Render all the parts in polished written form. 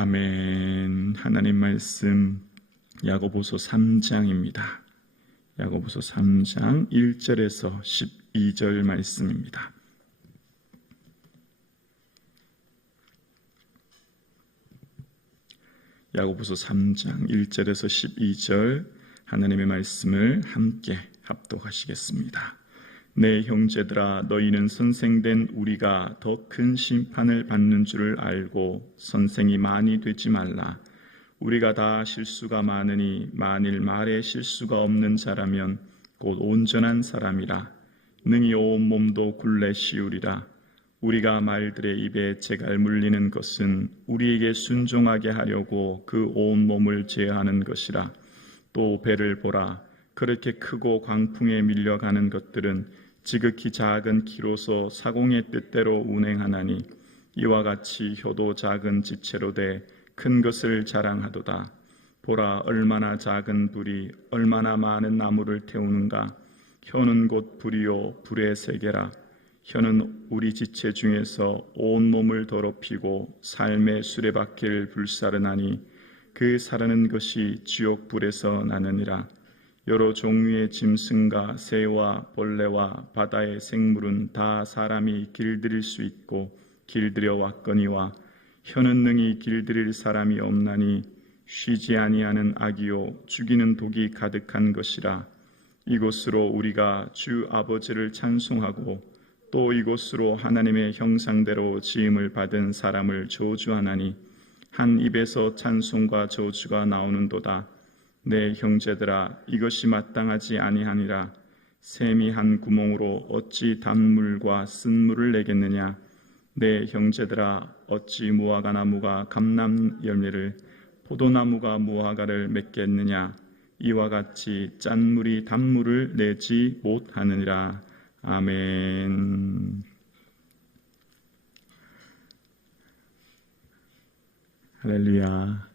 아멘. 하나님 말씀 야고보서 3장입니다. 야고보서 3장 1절에서 12절 말씀입니다. 야고보서 3장 1절에서 12절 하나님의 말씀을 함께 합독하시겠습니다. 내 형제들아, 너희는 선생된 우리가 더 큰 심판을 받는 줄을 알고 선생이 많이 되지 말라. 우리가 다 실수가 많으니 만일 말에 실수가 없는 자라면 곧 온전한 사람이라. 능히 온 몸도 굴레 씌우리라. 우리가 말들의 입에 재갈 물리는 것은 우리에게 순종하게 하려고 그 온 몸을 제어하는 것이라. 또 배를 보라. 그렇게 크고 광풍에 밀려가는 것들은 지극히 작은 키로서 사공의 뜻대로 운행하나니 이와 같이 혀도 작은 지체로 돼 큰 것을 자랑하도다. 보라, 얼마나 작은 불이 얼마나 많은 나무를 태우는가. 혀는 곧 불이요 불의 세계라. 혀는 우리 지체 중에서 온 몸을 더럽히고 삶의 수레바퀴를 불사르나니 그 사르는 것이 지옥 불에서 나느니라. 여러 종류의 짐승과 새와 벌레와 바다의 생물은 다 사람이 길들일 수 있고 길들여 왔거니와 혀는 능히 길들일 사람이 없나니 쉬지 아니하는 악이요 죽이는 독이 가득한 것이라. 이곳으로 우리가 주 아버지를 찬송하고 또 이곳으로 하나님의 형상대로 지음을 받은 사람을 저주하나니 한 입에서 찬송과 저주가 나오는도다. 내 형제들아, 이것이 마땅하지 아니하니라. 샘이 한 구멍으로 어찌 단물과 쓴물을 내겠느냐. 내 형제들아, 어찌 무화과 나무가 감람 열매를 포도나무가 무화과를 맺겠느냐. 이와 같이 짠물이 단물을 내지 못하느니라. 아멘. 할렐루야.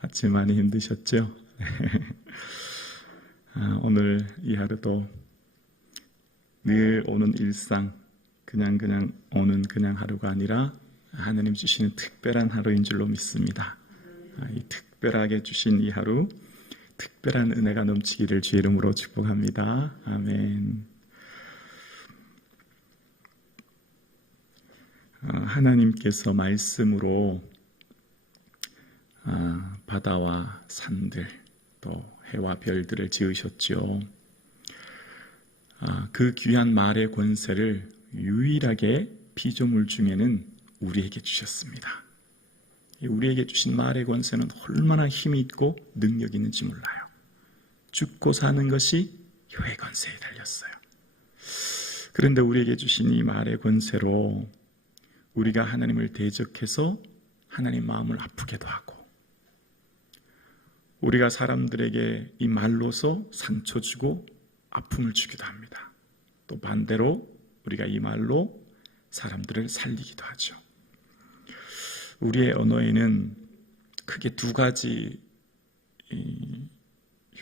아침 많이 힘드셨죠? 오늘 이 하루도 늘 오는 일상, 그냥 오는 그냥 하루가 아니라 하나님 주시는 특별한 하루인 줄로 믿습니다. 이 특별하게 주신 이 하루, 특별한 은혜가 넘치기를 주의 이름으로 축복합니다. 아멘. 하나님께서 말씀으로 바다와 산들 또 해와 별들을 지으셨죠. 그 귀한 말의 권세를 유일하게 피조물 중에는 우리에게 주셨습니다. 우리에게 주신 말의 권세는 얼마나 힘이 있고 능력이 있는지 몰라요. 죽고 사는 것이 혀의 권세에 달렸어요. 그런데 우리에게 주신 이 말의 권세로 우리가 하나님을 대적해서 하나님 마음을 아프게도 하고, 우리가 사람들에게 이 말로서 상처 주고 아픔을 주기도 합니다. 또 반대로 우리가 이 말로 사람들을 살리기도 하죠. 우리의 언어에는 크게 두 가지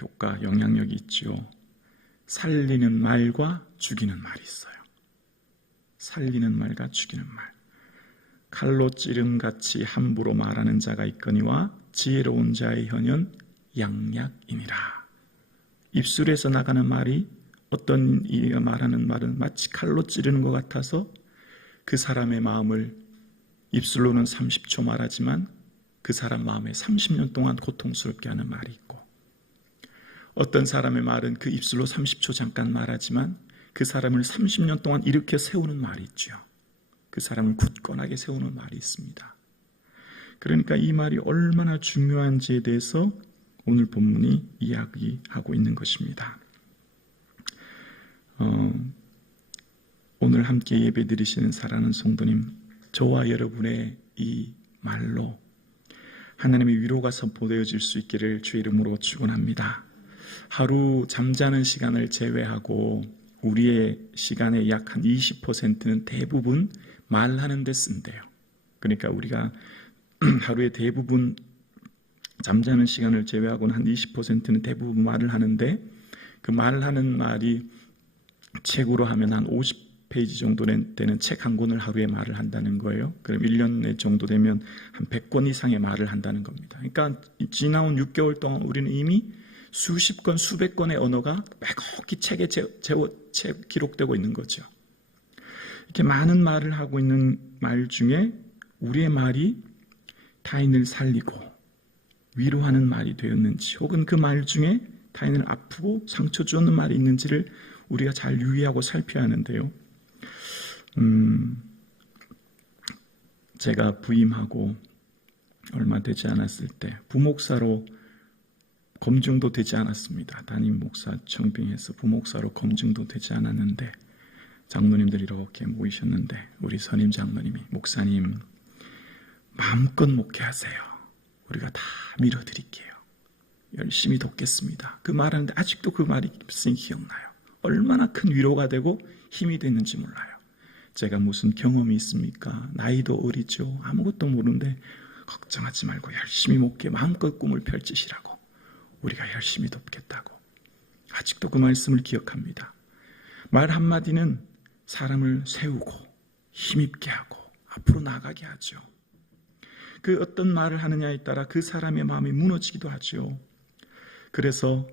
효과, 영향력이 있죠. 살리는 말과 죽이는 말이 있어요. 살리는 말과 죽이는 말. 칼로 찌름같이 함부로 말하는 자가 있거니와 지혜로운 자의 혀는 양약이니라. 입술에서 나가는 말이, 어떤 이가 말하는 말은 마치 칼로 찌르는 것 같아서 그 사람의 마음을 입술로는 30초 말하지만 그 사람 마음에 30년 동안 고통스럽게 하는 말이 있고, 어떤 사람의 말은 그 입술로 30초 잠깐 말하지만 그 사람을 30년 동안 일으켜 세우는 말이 있죠. 그 사람을 굳건하게 세우는 말이 있습니다. 그러니까 이 말이 얼마나 중요한지에 대해서 오늘 본문이 이야기하고 있는 것입니다. 오늘 함께 예배 드리시는 사랑하는 성도님, 저와 여러분의 이 말로 하나님의 위로가 선포되어질 수 있기를 주의 이름으로 축원합니다. 하루 잠자는 시간을 제외하고 우리의 시간의 약 한 20%는 대부분 말하는 데 쓴대요. 그러니까 우리가 하루의 대부분 잠자는 시간을 제외하고는 한 20%는 대부분 말을 하는데, 그 말하는 말이 책으로 하면 한 페이지 정도 되는 책 한 권을 하루에 말을 한다는 거예요. 그럼 1년 정도 되면 한 100권 이상의 말을 한다는 겁니다. 그러니까 지나온 6개월 동안 우리는 이미 수십 권, 수백 권의 언어가 빼곡히 책에 기록되고 있는 거죠. 이렇게 많은 말을 하고 있는 말 중에 우리의 말이 타인을 살리고 위로하는 말이 되었는지, 혹은 그 말 중에 타인을 아프고 상처 주는 말이 있는지를 우리가 잘 유의하고 살펴야 하는데요. 제가 부임하고 얼마 되지 않았을 때 부목사로 검증도 되지 않았습니다. 담임 목사 청빙해서 부목사로 검증도 되지 않았는데 장로님들이 이렇게 모이셨는데 우리 선임 장로님이 목사님 마음껏 목회하세요. 우리가 다 밀어드릴게요. 열심히 돕겠습니다. 그 말하는데 아직도 그 말이 깊이 기억나요. 얼마나 큰 위로가 되고 힘이 됐는지 몰라요. 제가 무슨 경험이 있습니까? 나이도 어리죠. 아무것도 모르는데 걱정하지 말고 열심히 목회 마음껏 꿈을 펼치시라고, 우리가 열심히 돕겠다고. 아직도 그 말씀을 기억합니다. 말 한마디는 사람을 세우고 힘있게 하고 앞으로 나가게 하죠. 그 어떤 말을 하느냐에 따라 그 사람의 마음이 무너지기도 하죠. 그래서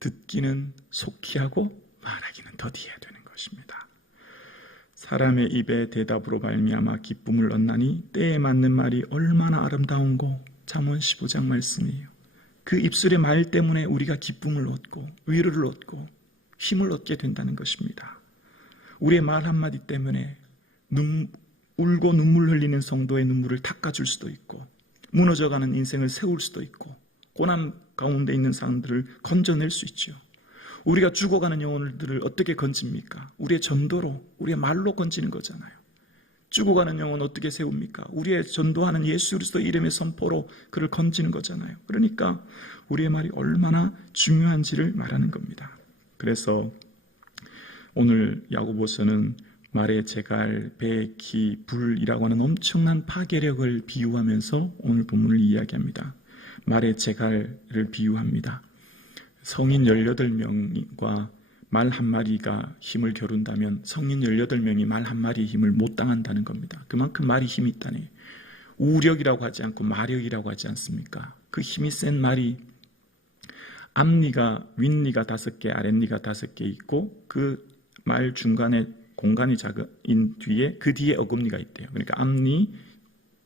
듣기는 속히 하고 말하기는 더디해야 되는 것입니다. 사람의 입에 대답으로 말미암아 기쁨을 얻나니 때에 맞는 말이 얼마나 아름다운고, 잠언 15장 말씀이에요. 그 입술의 말 때문에 우리가 기쁨을 얻고 위로를 얻고 힘을 얻게 된다는 것입니다. 우리의 말 한마디 때문에 울고 눈물 흘리는 성도의 눈물을 닦아줄 수도 있고, 무너져가는 인생을 세울 수도 있고, 고난 가운데 있는 사람들을 건져낼 수 있죠. 우리가 죽어가는 영혼들을 어떻게 건집니까? 우리의 전도로, 우리의 말로 건지는 거잖아요. 죽어가는 영혼 어떻게 세웁니까? 우리의 전도하는 예수 그리스도 이름의 선포로 그를 건지는 거잖아요. 그러니까 우리의 말이 얼마나 중요한지를 말하는 겁니다. 그래서 오늘 야고보서는 말의 재갈, 배, 기, 불이라고 하는 엄청난 파괴력을 비유하면서 오늘 본문을 이야기합니다. 말의 재갈을 비유합니다. 성인 18명과 말 한마디가 힘을 겨룬다면 성인 18명이 말 한마디의 힘을 못 당한다는 겁니다. 그만큼 말이 힘이 있다니. 우력이라고 하지 않고 마력이라고 하지 않습니까? 그 힘이 센 말이 앞니가, 윗니가 5개, 아랫니가 5개 있고 그 말 중간에 공간이 작은 뒤에 그 뒤에 어금니가 있대요. 그러니까 앞니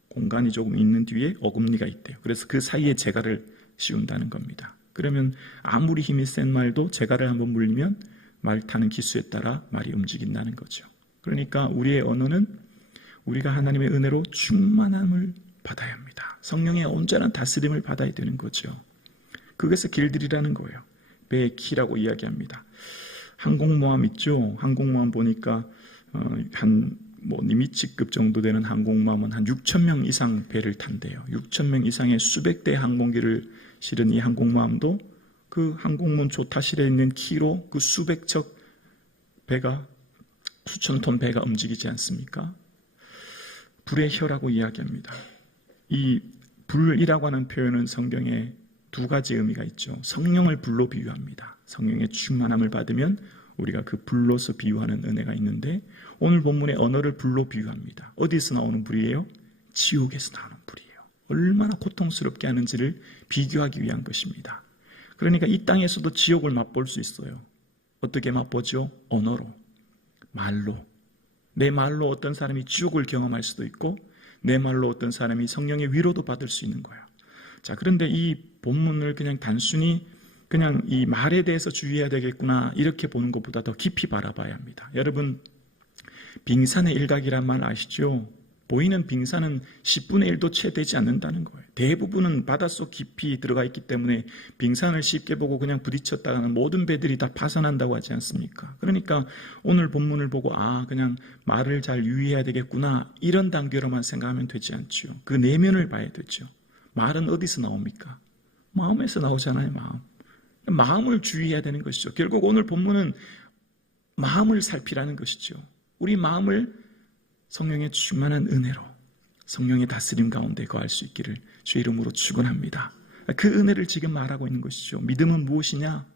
공간이 조금 있는 뒤에 어금니가 있대요. 그래서 그 사이에 재갈을 씌운다는 겁니다. 그러면 아무리 힘이 센 말도 재갈을 한번 물리면 말 타는 기수에 따라 말이 움직인다는 거죠. 그러니까 우리의 언어는 우리가 하나님의 은혜로 충만함을 받아야 합니다. 성령의 온전한 다스림을 받아야 되는 거죠. 그것에 길들이라는 거예요. 배의 키라고 이야기합니다. 항공모함 있죠. 항공모함 보니까 니미츠급 정도 되는 항공모함은 한 6,000명 이상 배를 탄대요. 6,000명 이상의 수백 대의 항공기를 실은 이 항공모함도 그 항공문 조타실에 있는 키로 그 수백 척 배가, 수천 톤 배가 움직이지 않습니까? 불의 혀라고 이야기합니다. 이 불이라고 하는 표현은 성경에 2가지 의미가 있죠. 성령을 불로 비유합니다. 성령의 충만함을 받으면 우리가 그 불로서 비유하는 은혜가 있는데 오늘 본문의 언어를 불로 비유합니다. 어디서 나오는 불이에요? 지옥에서 나오는 불이에요. 얼마나 고통스럽게 하는지를 비교하기 위한 것입니다. 그러니까 이 땅에서도 지옥을 맛볼 수 있어요. 어떻게 맛보죠? 언어로, 말로. 내 말로 어떤 사람이 지옥을 경험할 수도 있고 내 말로 어떤 사람이 성령의 위로도 받을 수 있는 거예요. 자, 그런데 이 본문을 그냥 단순히 그냥 이 말에 대해서 주의해야 되겠구나 이렇게 보는 것보다 더 깊이 바라봐야 합니다. 여러분, 빙산의 일각이란 말 아시죠? 보이는 빙산은 10분의 1도 채 되지 않는다는 거예요. 대부분은 바닷속 깊이 들어가 있기 때문에 빙산을 쉽게 보고 그냥 부딪혔다가는 모든 배들이 다 파손한다고 하지 않습니까? 그러니까 오늘 본문을 보고 그냥 말을 잘 유의해야 되겠구나 이런 단계로만 생각하면 되지 않죠. 그 내면을 봐야 되죠. 말은 어디서 나옵니까? 마음에서 나오잖아요. 마음을 주의해야 되는 것이죠. 결국 오늘 본문은 마음을 살피라는 것이죠. 우리 마음을 성령의 충만한 은혜로 성령의 다스림 가운데 거할 수 있기를 주의 이름으로 축원합니다. 그 은혜를 지금 말하고 있는 것이죠. 믿음은 무엇이냐?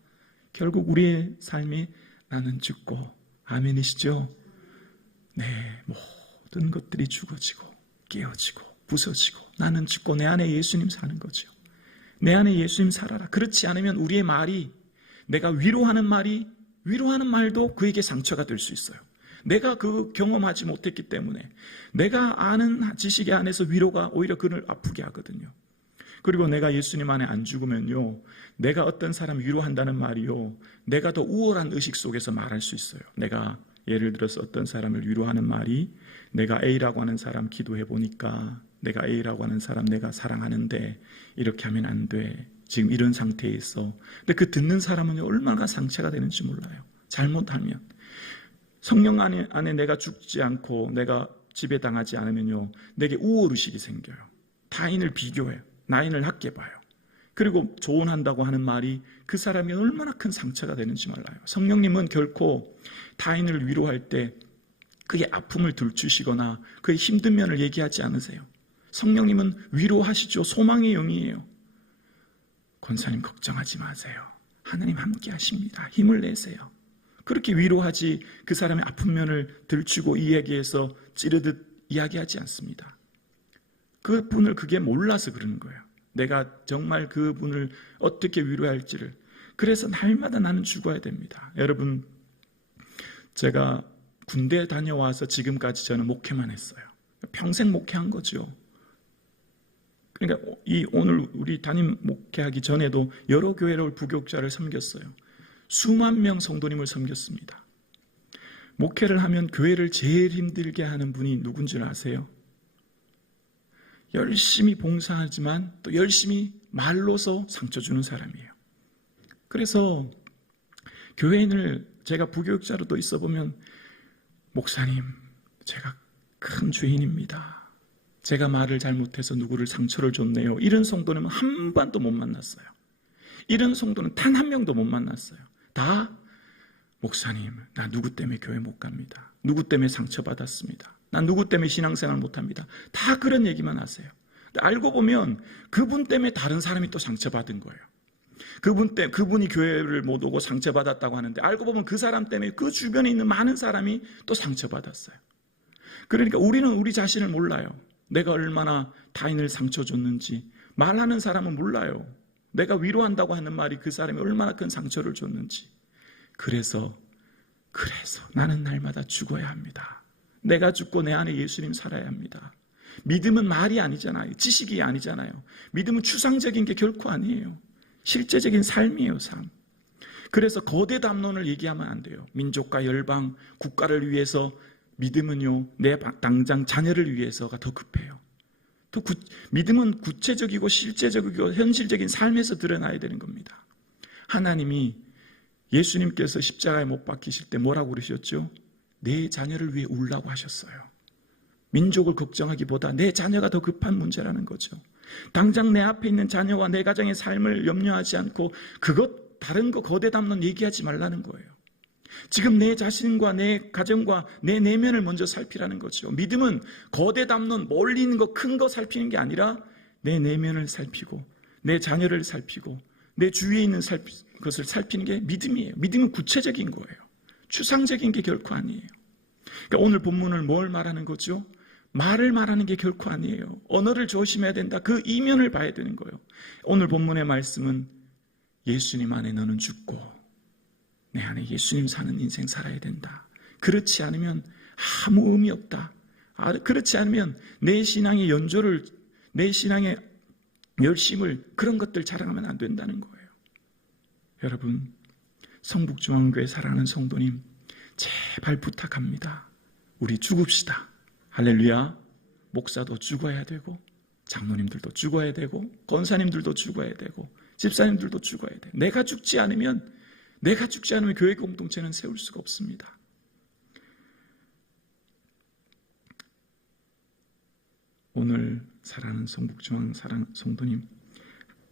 결국 우리의 삶이 나는 죽고, 아멘이시죠? 모든 것들이 죽어지고 깨어지고 부서지고 나는 죽고 내 안에 예수님 사는 거죠. 내 안에 예수님 살아라. 그렇지 않으면 우리의 말이, 내가 위로하는 말도 그에게 상처가 될 수 있어요. 내가 그 경험하지 못했기 때문에 내가 아는 지식의 안에서 위로가 오히려 그를 아프게 하거든요. 그리고 내가 예수님 안에 안 죽으면요, 내가 어떤 사람 위로한다는 말이요, 내가 더 우월한 의식 속에서 말할 수 있어요. 내가 예를 들어서 어떤 사람을 위로하는 말이, 내가 A라고 하는 사람 기도해 보니까 내가 A라고 하는 사람 내가 사랑하는데 이렇게 하면 안 돼. 지금 이런 상태에 있어. 근데 그 듣는 사람은 얼마나 상처가 되는지 몰라요. 잘못하면. 성령 안에 내가 죽지 않고 내가 지배당하지 않으면요, 내게 우월의식이 생겨요. 타인을 비교해요. 나인을 학게 봐요. 그리고 조언한다고 하는 말이 그 사람이 얼마나 큰 상처가 되는지 몰라요. 성령님은 결코 타인을 위로할 때 그의 아픔을 들추시거나 그의 힘든 면을 얘기하지 않으세요. 성령님은 위로하시죠. 소망의 영이에요. 권사님 걱정하지 마세요. 하나님 함께 하십니다. 힘을 내세요. 그렇게 위로하지, 그 사람의 아픈 면을 들추고 이야기해서 찌르듯 이야기하지 않습니다. 그분을 그게 몰라서 그러는 거예요. 내가 정말 그분을 어떻게 위로해야 할지를. 그래서 날마다 나는 죽어야 됩니다. 여러분, 제가 군대 다녀와서 지금까지 저는 목회만 했어요. 평생 목회한 거죠. 그러니까 오늘 우리 담임 목회하기 전에도 여러 교회를 부교육자를 섬겼어요. 수만 명 성도님을 섬겼습니다. 목회를 하면 교회를 제일 힘들게 하는 분이 누군지 아세요? 열심히 봉사하지만 또 열심히 말로서 상처 주는 사람이에요. 그래서 교회인을 제가 부교육자로도 있어 보면, 목사님, 제가 큰 죄인입니다. 제가 말을 잘못해서 누구를 상처를 줬네요. 이런 성도는 한 번도 못 만났어요. 이런 성도는 단 한 명도 못 만났어요. 다 목사님, 나 누구 때문에 교회 못 갑니다. 누구 때문에 상처받았습니다. 난 누구 때문에 신앙생활 못합니다. 다 그런 얘기만 하세요. 근데 알고 보면 그분 때문에 다른 사람이 또 상처받은 거예요. 그분이 교회를 못 오고 상처받았다고 하는데, 알고 보면 그 사람 때문에 그 주변에 있는 많은 사람이 또 상처받았어요. 그러니까 우리는 우리 자신을 몰라요. 내가 얼마나 타인을 상처 줬는지. 말하는 사람은 몰라요. 내가 위로한다고 하는 말이 그 사람이 얼마나 큰 상처를 줬는지. 그래서 나는 날마다 죽어야 합니다. 내가 죽고 내 안에 예수님 살아야 합니다. 믿음은 말이 아니잖아요. 지식이 아니잖아요. 믿음은 추상적인 게 결코 아니에요. 실제적인 삶이에요, 삶. 그래서 거대 담론을 얘기하면 안 돼요. 민족과 열방, 국가를 위해서 믿음은요, 내 당장 자녀를 위해서가 더 급해요. 또 믿음은 구체적이고 실제적이고 현실적인 삶에서 드러나야 되는 겁니다. 하나님이 예수님께서 십자가에 못 박히실 때 뭐라고 그러셨죠? 내 자녀를 위해 울라고 하셨어요. 민족을 걱정하기보다 내 자녀가 더 급한 문제라는 거죠. 당장 내 앞에 있는 자녀와 내 가정의 삶을 염려하지 않고 다른 거 거대 담론 얘기하지 말라는 거예요. 지금 내 자신과 내 가정과 내 내면을 먼저 살피라는 거죠. 믿음은 거대 담론, 멀리 있는 거, 큰 거 살피는 게 아니라 내 내면을 살피고 내 자녀를 살피고 내 주위에 있는 것을 살피는 게 믿음이에요. 믿음은 구체적인 거예요. 추상적인 게 결코 아니에요. 그러니까 오늘 본문을 뭘 말하는 거죠? 말을 말하는 게 결코 아니에요. 언어를 조심해야 된다. 그 이면을 봐야 되는 거예요. 오늘 본문의 말씀은 예수님 안에 너는 죽고 내 안에 예수님 사는 인생 살아야 된다. 그렇지 않으면 아무 의미 없다. 그렇지 않으면 내 신앙의 연조를, 내 신앙의 열심을, 그런 것들 자랑하면 안 된다는 거예요. 여러분, 성북중앙교회 사랑하는 성도님, 제발 부탁합니다. 우리 죽읍시다. 할렐루야. 목사도 죽어야 되고, 장로님들도 죽어야 되고, 권사님들도 죽어야 되고, 집사님들도 죽어야 돼요. 내가 죽지 않으면 교회 공동체는 세울 수가 없습니다. 오늘 사랑하는 성북중앙 사랑 성도님,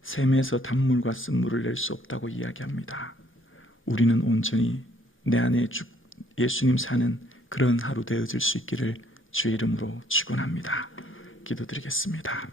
샘에서 단물과 쓴물을 낼 수 없다고 이야기합니다. 우리는 온전히 내 안에 예수님 사는 그런 하루 되어질 수 있기를 주의 이름으로 축원합니다. 기도드리겠습니다.